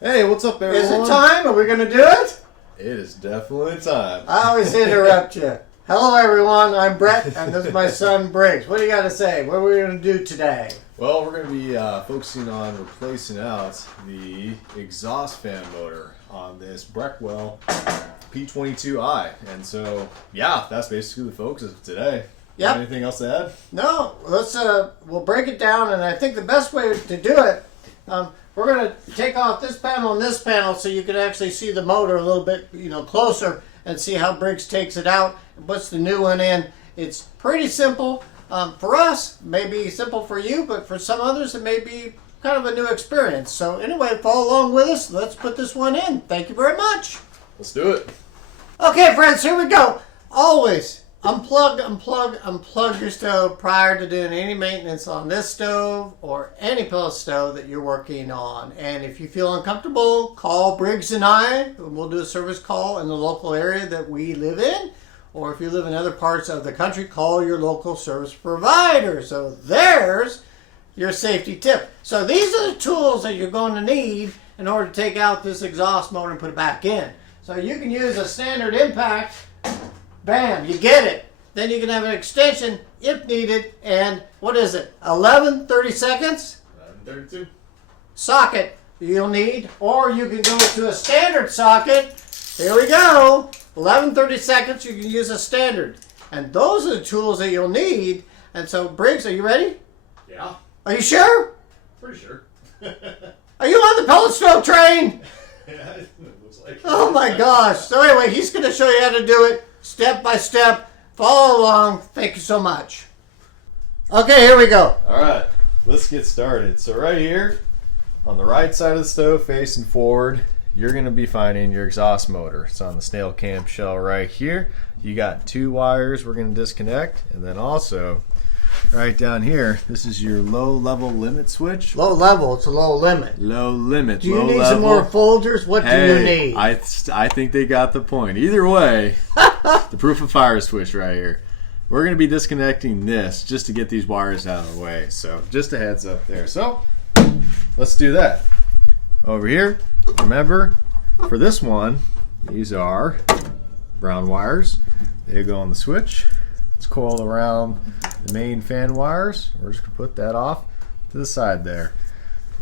Hey, what's up, everyone? Is it time? Are we going to do it? It is definitely time. I always interrupt you. Hello, everyone. I'm Brett, and this is my son, Briggs. What do you got to say? What are we going to do today? Well, we're going to be focusing on replacing out the exhaust fan motor on this Breckwell P22i. And so, yeah, that's basically the focus of today. Yep. Anything else to add? No. We'll break it down, and I think the best way to do it, we're going to take off this panel and this panel so you can actually see the motor a little bit, closer and see how Briggs takes it out and puts the new one in. It's pretty simple. For us, it may be simple for you, but for some others, it may be kind of a new experience. So anyway, follow along with us. Let's put this one in. Thank you very much. Let's do it. Okay, friends, here we go. Always unplug your stove prior to doing any maintenance on this stove or any pellet stove that you're working on. And if you feel uncomfortable, call Briggs and I, and we'll do a service call in the local area that we live in. Or if you live in other parts of the country, call your local service provider. So there's your safety tip. So these are the tools that you're going to need in order to take out this exhaust motor and put it back in. So you can use a standard impact. Bam, you get it. Then you can have an extension if needed. And what is it? 30 seconds? 32. Socket you'll need. Or you can go to a standard socket. Here we go. 30 seconds, you can use a standard. And those are the tools that you'll need. And so, Briggs, are you ready? Yeah. Are you sure? Pretty sure. Are you on the pellet stove train? Yeah, it looks like. Oh my gosh. So anyway, he's going to show you how to do it step by step. Follow along. Thank you so much. Okay, here we go. All right, let's get started. So right here, on the right side of the stove facing forward, you're going to be finding your exhaust motor. It's on the snail cam shell right here. You got 2 wires we're going to disconnect, and then also right down here, this is your low level limit switch. Low level, it's a low limit. Low limit. Do you low need level. some more folders? What do you need? I think they got the point. Either way, the proof of fire switch right here. We're going to be disconnecting this just to get these wires out of the way. So just a heads up there. So let's do that. Over here, remember, for this one, these are brown wires. They go on the switch. It's coiled around the main fan wires. We're just going to put that off to the side there.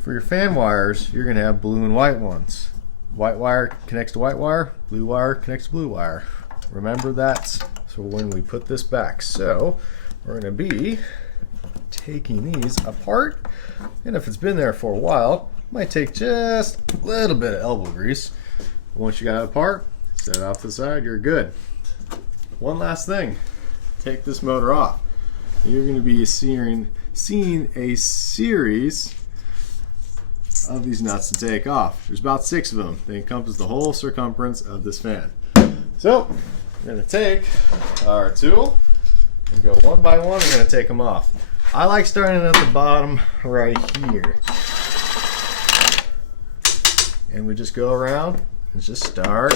For your fan wires, you're going to have blue and white ones. White wire connects to white wire, blue wire connects to blue wire. Remember that so when we put this back. So we're going to be taking these apart, and if it's been there for a while, it might take just a little bit of elbow grease. Once you got it apart, set it off to the side, you're good. One last thing. Take this motor off. You're going to be seeing a series of these nuts to take off. There's about 6 of them. They encompass the whole circumference of this fan. So we're going to take our tool and go one by one. We're going to take them off. I like starting at the bottom right here. And we just go around and just start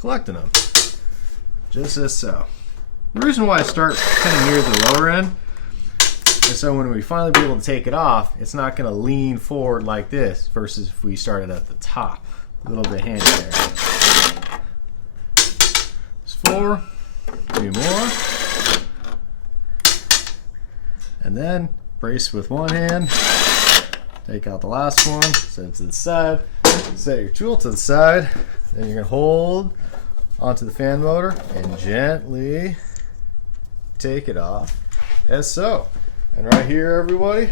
collecting them. Just as so. The reason why I start kind of near the lower end is so when we finally be able to take it off, it's not going to lean forward like this versus if we started at the top. A little bit handy there. There's 4, 2 more. And then brace with one hand. Take out the last one, set it to the side. Set your tool to the side. Then you're going to hold onto the fan motor and gently take it off as so. And right here, everybody,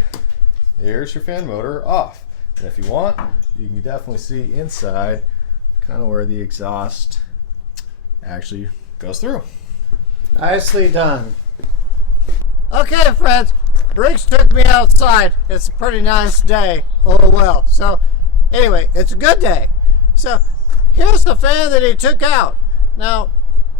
here's your fan motor off. And if you want, you can definitely see inside kind of where the exhaust actually goes through. Nicely done. Okay, friends, Briggs took me outside. It's a pretty nice day. Oh well. So anyway, it's a good day. So here's the fan that he took out. Now,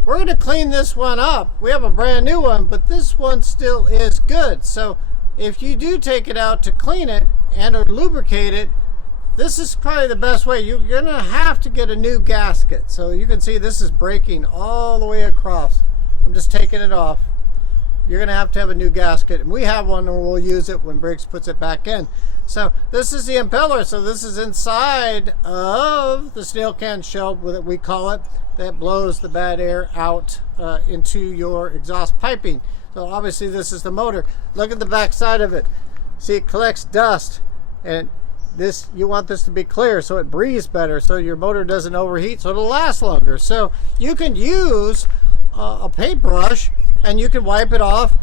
we're going to clean this one up. We have a brand new one, but this one still is good. So if you do take it out to clean it and or lubricate it, this is probably the best way. You're going to have to get a new gasket. So you can see this is breaking all the way across. I'm just taking it off. you're going to have a new gasket. And we have one, and we'll use it when Briggs puts it back in. So this is the impeller. So this is inside of the snail can shell, that we call it, that blows the bad air out into your exhaust piping. So obviously this is the motor. Look at the back side of it. See, it collects dust, and this, you want this to be clear so it breathes better, so your motor doesn't overheat, so it'll last longer. So you can use a paintbrush and you can wipe it off.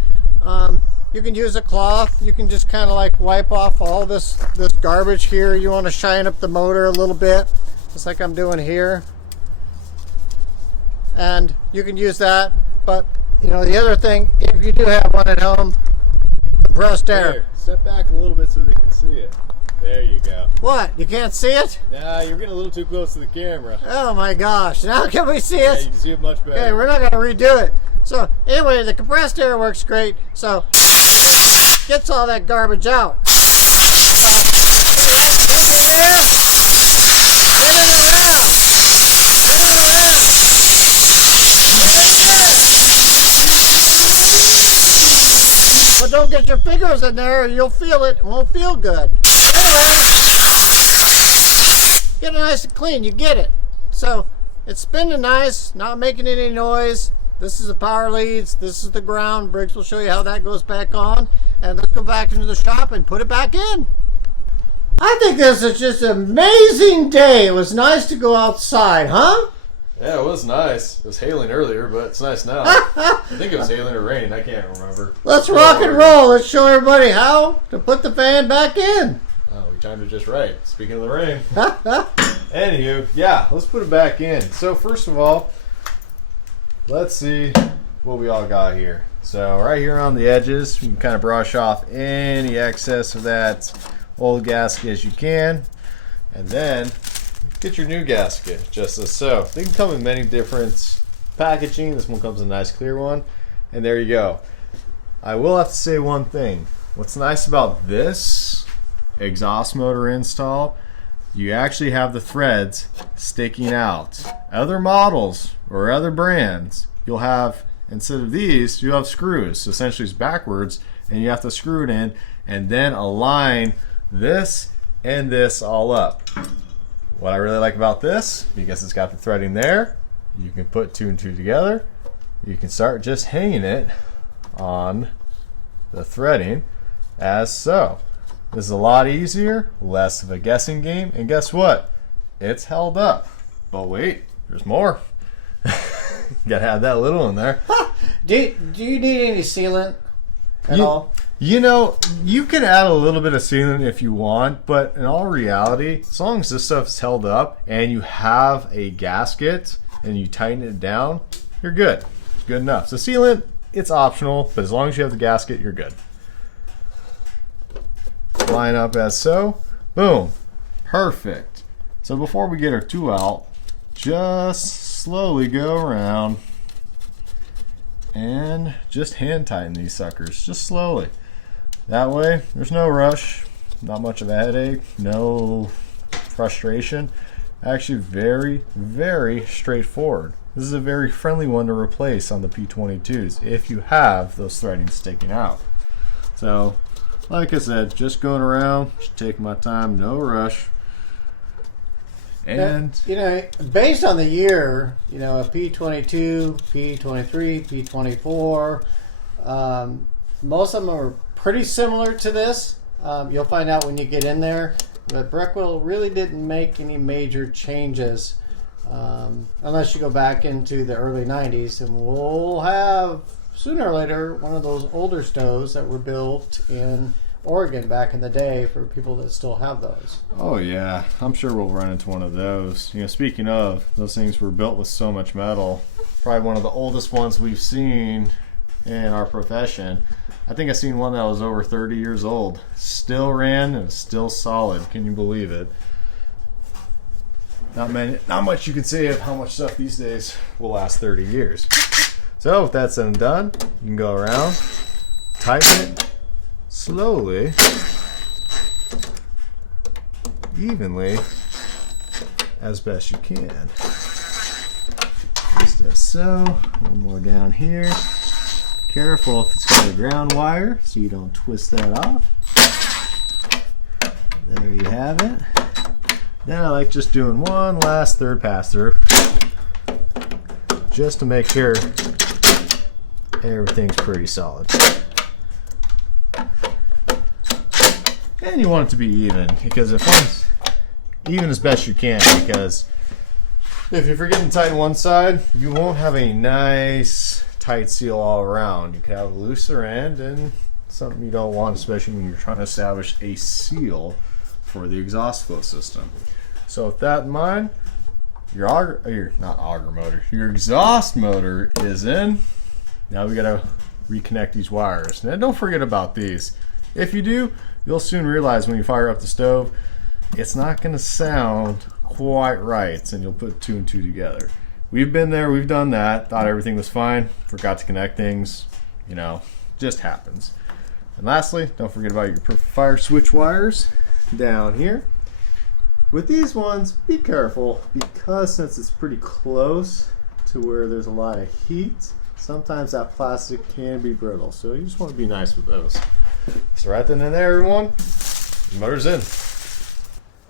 You can use a cloth. You can just kind of like wipe off all this garbage here. You want to shine up the motor a little bit, just like I'm doing here. And you can use that. But you know, the other thing, if you do have one at home, compressed air. Here, step back a little bit so they can see it. There you go. What? You can't see it? Nah, you're getting a little too close to the camera. Oh my gosh. Now can we see it? Yeah, you can see it much better. Okay, we're not going to redo it. So anyway, the compressed air works great. So gets all that garbage out. But don't get your fingers in there, or you'll feel it. It won't feel good. Anyway, get it nice and clean. You get it. So it's spinning nice, not making any noise. This is the power leads. This is the ground. Briggs will show you how that goes back on. And let's go back into the shop and put it back in. I think this is just an amazing day. It was nice to go outside, huh? Yeah, it was nice. It was hailing earlier, but it's nice now. I think it was hailing or raining. I can't remember. Let's rock and roll. Let's show everybody how to put the fan back in. Oh, we timed it just right. Speaking of the rain. Anywho, yeah, let's put it back in. So first of all, let's see what we all got here. So right here on the edges, you can kind of brush off any excess of that old gasket as you can. And then get your new gasket, just as so. They can come in many different packaging. This one comes in a nice clear one. And there you go. I will have to say one thing. What's nice about this exhaust motor install, you actually have the threads sticking out. Other models or other brands, you'll have, instead of these, you have screws. So essentially it's backwards, and you have to screw it in and then align this and this all up. What I really like about this, because it's got the threading there, you can put two and two together. You can start just hanging it on the threading as so. This is a lot easier, less of a guessing game, and guess what? It's held up. But wait, there's more. Gotta have that little in there. Do you need any sealant at all? You know, you can add a little bit of sealant if you want, but in all reality, as long as this stuff is held up and you have a gasket and you tighten it down, you're good. It's good enough. So sealant, it's optional, but as long as you have the gasket, you're good. Line up as so. Boom. Perfect. So before we get our tool out, just slowly go around and just hand tighten these suckers, just slowly. That way, there's no rush, not much of a headache, no frustration. Actually very, very straightforward. This is a very friendly one to replace on the P22s if you have those threadings sticking out. So, like I said, just going around, just taking my time, no rush. And you know, based on the year, you know, a P22, P23, P24, most of them are pretty similar to this. You'll find out when you get in there. But Breckwell really didn't make any major changes unless you go back into the early 90s, and we'll have sooner or later one of those older stoves that were built in Oregon back in the day for people that still have those. oh yeah, I'm sure we'll run into one of those. You know, speaking of, those things were built with so much metal. Probably one of the oldest ones we've seen in our profession. I think I've seen one that was over 30 years old. Still ran and still solid. Can you believe it? Not much you can say of how much stuff these days will last 30 years. So with that said and done, you can go around, tighten it slowly, evenly, as best you can. Just as so. One more down here. Careful if it's got a ground wire so you don't twist that off. There you have it. Then I like just doing one last third pass through just to make sure everything's pretty solid. And you want it to be even, because if one's even as best you can, because if you're forgetting to tighten one side, you won't have a nice tight seal all around. You can have a looser end and something you don't want, especially when you're trying to establish a seal for the exhaust flow system. So with that in mind, your exhaust motor is in. Now we gotta reconnect these wires. Now don't forget about these. If you do, you'll soon realize when you fire up the stove, it's not gonna sound quite right, and you'll put two and two together. We've been there, we've done that, thought everything was fine, forgot to connect things, you know, just happens. And lastly, don't forget about your proof of fire switch wires down here. With these ones, be careful, because since it's pretty close to where there's a lot of heat, sometimes that plastic can be brittle, so you just want to be nice with those. So right then and there, everyone, the motor's in.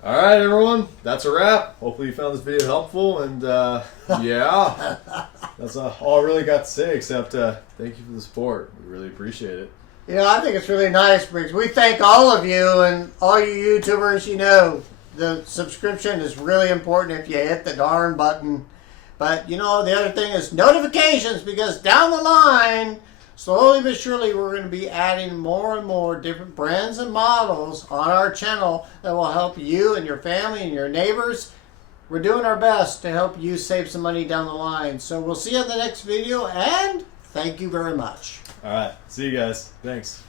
All right, everyone, that's a wrap. Hopefully you found this video helpful, and yeah, that's all I really got to say, except thank you for the support. We really appreciate it. You know, I think it's really nice, Briggs. We thank all of you and all you YouTubers. You know, the subscription is really important if you hit the darn button. But, you know, the other thing is notifications, because down the line, slowly but surely, we're going to be adding more and more different brands and models on our channel that will help you and your family and your neighbors. We're doing our best to help you save some money down the line. So we'll see you in the next video, and thank you very much. All right, see you guys. Thanks.